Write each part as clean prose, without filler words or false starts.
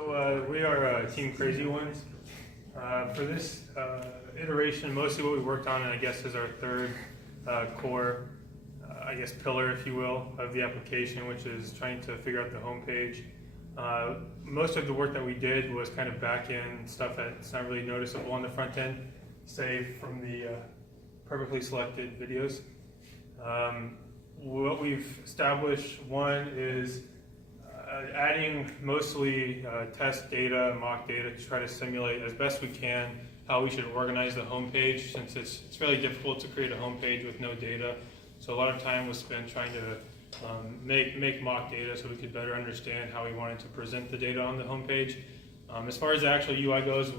We are Team Crazy Ones. For this iteration, mostly what we worked on, and I guess is our third core, pillar, if you will, of the application, which is trying to figure out the homepage. Most of the work that we did was kind of back-end stuff that's not really noticeable on the front end, save from the perfectly selected videos. What we've established, one is adding mostly test data, mock data to try to simulate as best we can how we should organize the homepage, since it's fairly difficult to create a homepage with no data. So a lot of time was spent trying to make mock data so we could better understand how we wanted to present the data on the homepage. As far as the actual UI goes,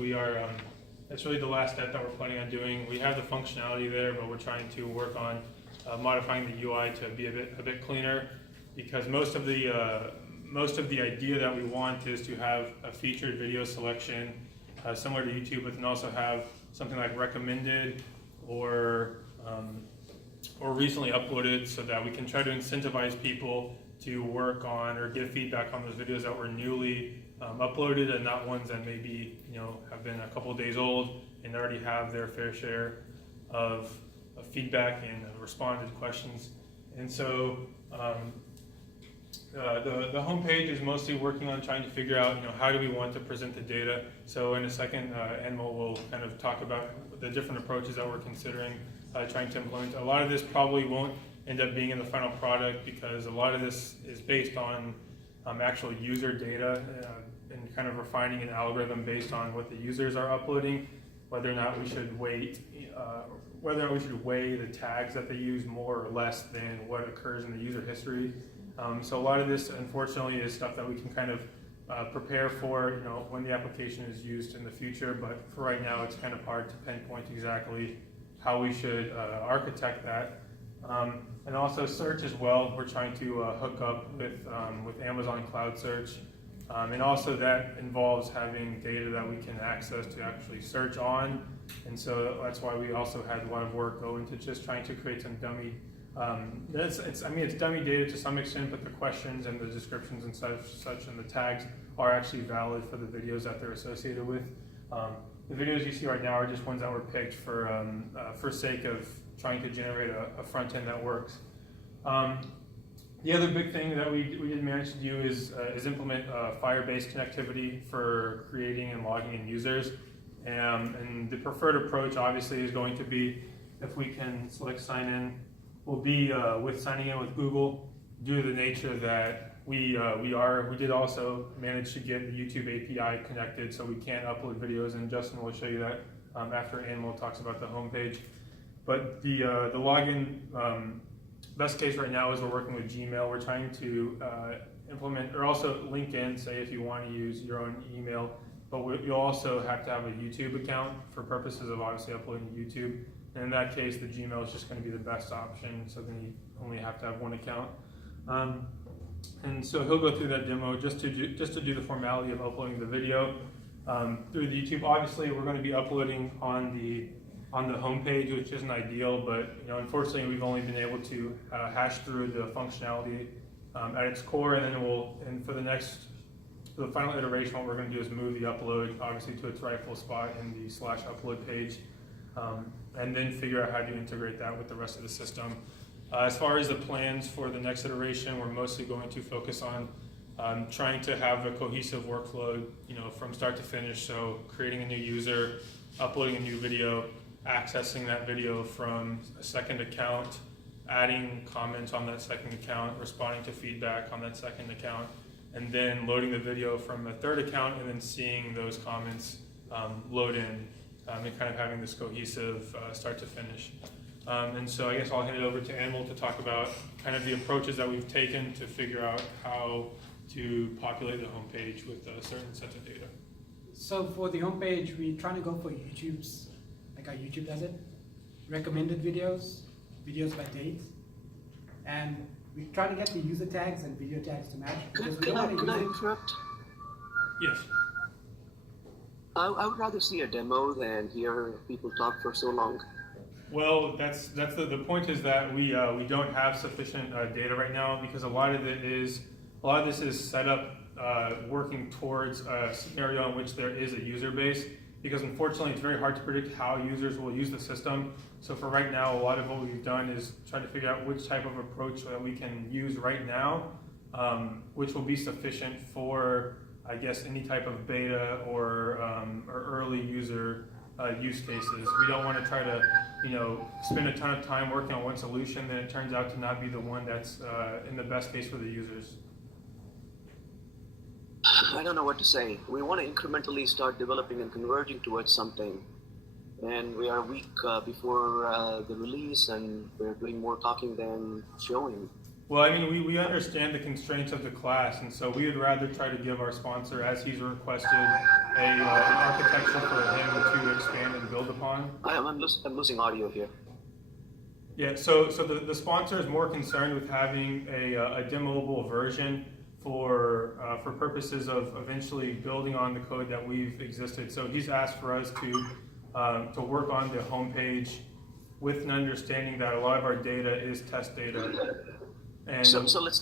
that's really the last step that we're planning on doing. We have the functionality there, but we're trying to work on modifying the UI to be a bit cleaner, because most of the idea that we want is to have a featured video selection similar to YouTube, but then also have something like recommended or recently uploaded, so that we can try to incentivize people to work on or give feedback on those videos that were newly uploaded, and not ones that maybe have been a couple of days old and already have their fair share of feedback and responded questions. And so the homepage is mostly working on trying to figure out how do we want to present the data. So in a second, Anmol will kind of talk about the different approaches that we're considering trying to implement. A lot of this probably won't end up being in the final product, because a lot of this is based on actual user data and kind of refining an algorithm based on what the users are uploading, whether or not we should weigh the tags that they use more or less than what occurs in the user history. So a lot of this, unfortunately, is stuff that we can kind of prepare for, when the application is used in the future. But for right now, it's kind of hard to pinpoint exactly how we should architect that. And also search as well. We're trying to hook up with Amazon Cloud Search, and also that involves having data that we can access to actually search on. And so that's why we also had a lot of work go into just trying to create some dummy. It's dummy data to some extent, but the questions and the descriptions and such and the tags are actually valid for the videos that they're associated with. The videos you see right now are just ones that were picked for sake of trying to generate a front end that works. The other big thing that we did manage to do is implement Firebase connectivity for creating and logging in users. And the preferred approach obviously is going to be, if we can select sign in, will be with signing in with Google, due to the nature that we did also manage to get the YouTube API connected, so we can upload videos, and Justin will show you that after Anmol talks about the homepage. But the login, best case right now is we're working with Gmail. We're trying to implement, or also LinkedIn, say if you want to use your own email, but you'll also have to have a YouTube account for purposes of obviously uploading to YouTube. And in that case, the Gmail is just going to be the best option, so then you only have to have one account. And so he'll go through that demo just to do the formality of uploading the video through the YouTube. Obviously, we're going to be uploading on the homepage, which isn't ideal, but unfortunately, we've only been able to hash through the functionality at its core, and then for the final iteration, what we're going to do is move the upload obviously to its rightful spot in the /upload page. And then figure out how to integrate that with the rest of the system. As far as the plans for the next iteration, we're mostly going to focus on trying to have a cohesive workflow, from start to finish. So creating a new user, uploading a new video, accessing that video from a second account, adding comments on that second account, responding to feedback on that second account, and then loading the video from a third account, and then seeing those comments load in. And kind of having this cohesive start to finish. And so I guess I'll hand it over to Anmol to talk about kind of the approaches that we've taken to figure out how to populate the homepage with a certain set of data. So for the homepage, we're trying to go for YouTube's, like how YouTube does it, recommended videos by date, and we're trying to get the user tags and video tags to match, because we don't want to Could I use it. interrupt? Yes. I would rather see a demo than hear people talk for so long. Well, that's the point, is that we don't have sufficient data right now, because a lot of this is set up working towards a scenario in which there is a user base, because unfortunately it's very hard to predict how users will use the system. So for right now, a lot of what we've done is try to figure out which type of approach that we can use right now, which will be sufficient for, I guess, any type of beta or early user use cases. We don't want to try to, spend a ton of time working on one solution, then it turns out to not be the one that's in the best case for the users. I don't know what to say. We want to incrementally start developing and converging towards something. And we are a week before the release, and we're doing more talking than showing. Well, I mean, we understand the constraints of the class, and so we would rather try to give our sponsor, as he's requested, an architecture for him to expand and build upon. I'm losing audio here. Yeah, so the sponsor is more concerned with having a demoable version for purposes of eventually building on the code that we've existed. So he's asked for us to work on the homepage with an understanding that a lot of our data is test data. And So let's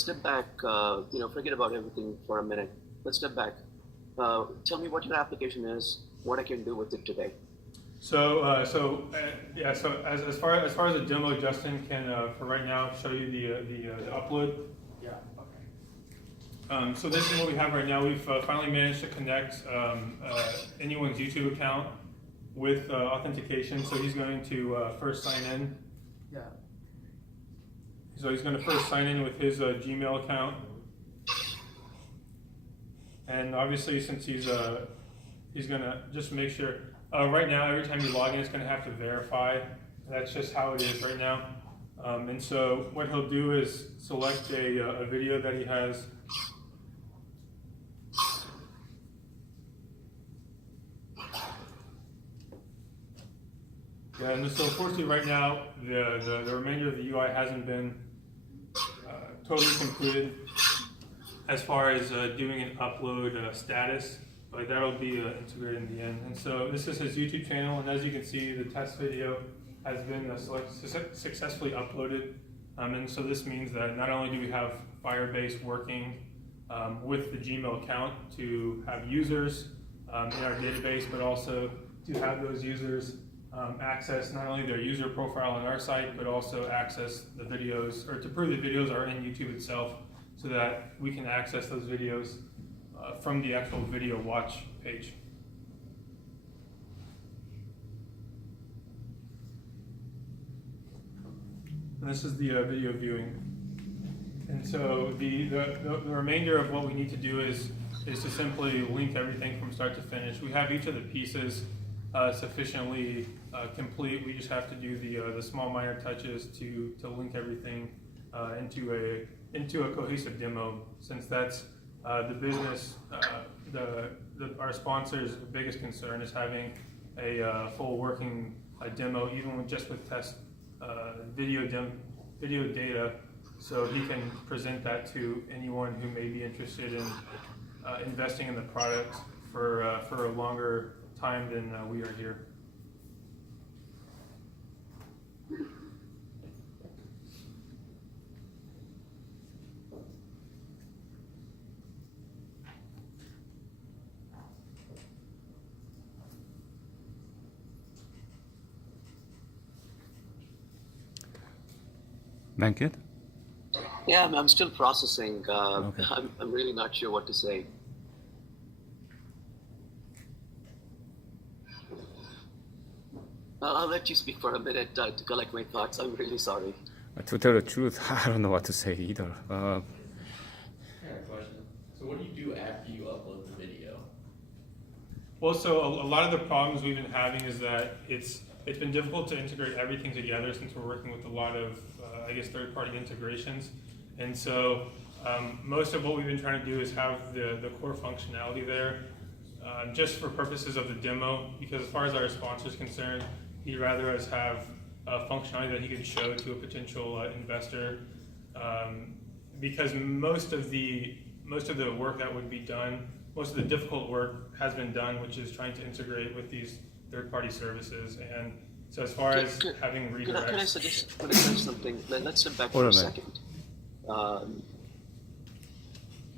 step back. Forget about everything for a minute. Let's step back. Tell me what your application is, what I can do with it today. So as far as a demo, Justin can for right now show you the upload. Yeah, okay. So this is what we have right now. We've finally managed to connect anyone's YouTube account with authentication. So he's going to first sign in. Yeah. So he's going to first sign in with his Gmail account, and obviously since he's going to just make sure. Right now, every time you log in, it's going to have to verify. That's just how it is right now. And so what he'll do is select a video that he has. Yeah, and so unfortunately right now, the remainder of the UI hasn't been totally completed as far as doing an upload status, but that'll be integrated in the end. And so this is his YouTube channel, and as you can see, the test video has been successfully uploaded. And so this means that not only do we have Firebase working with the Gmail account to have users in our database, but also to have those users access not only their user profile on our site, but also access the videos, or to prove the videos are in YouTube itself, so that we can access those videos from the actual video watch page. And this is the video viewing. And so the remainder of what we need to do is to simply link everything from start to finish. We have each of the pieces sufficiently complete. We just have to do the small minor touches to link everything into a cohesive demo, since that's the business, our sponsor's biggest concern is having a full working demo, even with test video data, so he can present that to anyone who may be interested in investing in the product for a longer time than we are here. Bankit? Yeah, I'm still processing. Okay. I'm really not sure what to say. I'll let you speak for a minute to collect my thoughts. I'm really sorry. To tell the truth, I don't know what to say either. I have a question. So what do you do after you upload the video? Well, so a lot of the problems we've been having is that it's been difficult to integrate everything together, since we're working with a lot of, third-party integrations. And so most of what we've been trying to do is have the core functionality there, just for purposes of the demo, because as far as our sponsor is concerned, he'd rather us have functionality that he can show to a potential investor, because most of the work that would be done, most of the difficult work has been done, which is trying to integrate with these third-party services. And so as far as having redirects... Can I suggest something? Let's step back for Hold a on, man. second.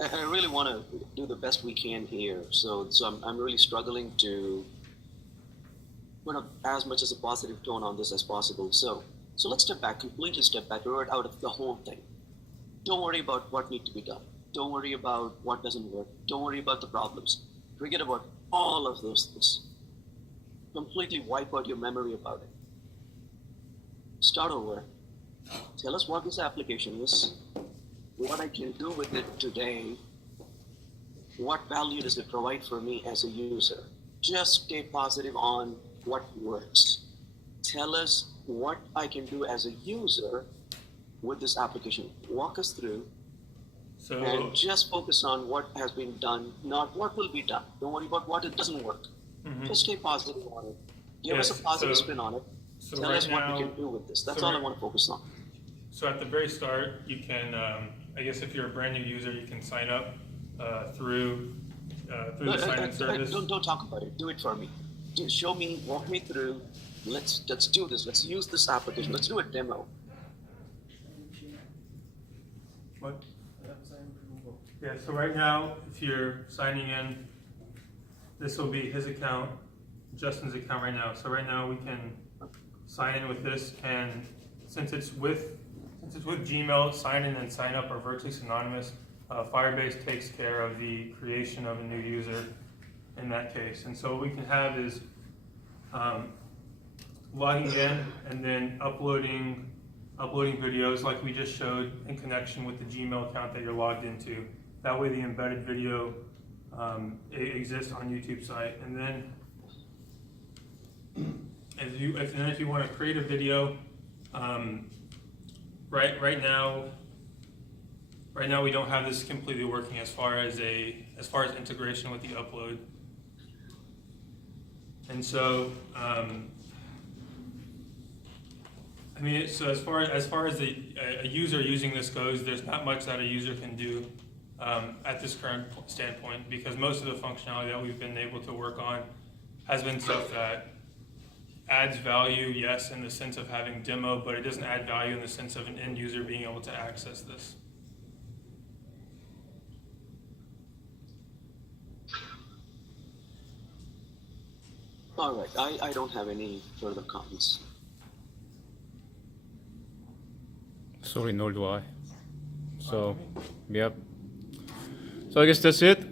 I really want to do the best we can here. So I'm really struggling to put up as much as a positive tone on this as possible. So let's step back, completely step back, revert out of the whole thing. Don't worry about what needs to be done. Don't worry about what doesn't work. Don't worry about the problems. Forget about all of those things. Completely wipe out your memory about it. Start over. Tell us what this application is, what I can do with it today, what value does it provide for me as a user. Just stay positive on what works. Tell us what I can do as a user with this application. Walk us through So, and just focus on what has been done, not what will be done. Don't worry about what it doesn't work. mhm. Just stay positive on it. Give us Yes, a positive so- spin on it. so Tell right us what now, we can do with this. That's so all I right- want to focus on. So at the very start, you can, I guess if you're a brand new user, you can sign up through the sign-in service. Don't talk about it. Do it for me. Show me, walk me through. Let's do this. Let's use this application. Let's do a demo. What? Yeah, so right now, if you're signing in, this will be his account, Justin's account right now. So right now, we can sign in with this, and since it's with Gmail, sign in and sign up are virtually synonymous. Firebase takes care of the creation of a new user in that case. And so what we can have is logging in and then uploading videos like we just showed in connection with the Gmail account that you're logged into. That way the embedded video exists on YouTube site. And then if you want to create a video, right now we don't have this completely working as far as integration with the upload. And so I mean, so as far as a user using this goes, there's not much that a user can do at this current standpoint, because most of the functionality that we've been able to work on has been stuff that adds value, yes, in the sense of having demo, but it doesn't add value in the sense of an end user being able to access this. All right. I don't have any further comments. Sorry, nor do I. So, yep. So I guess that's it.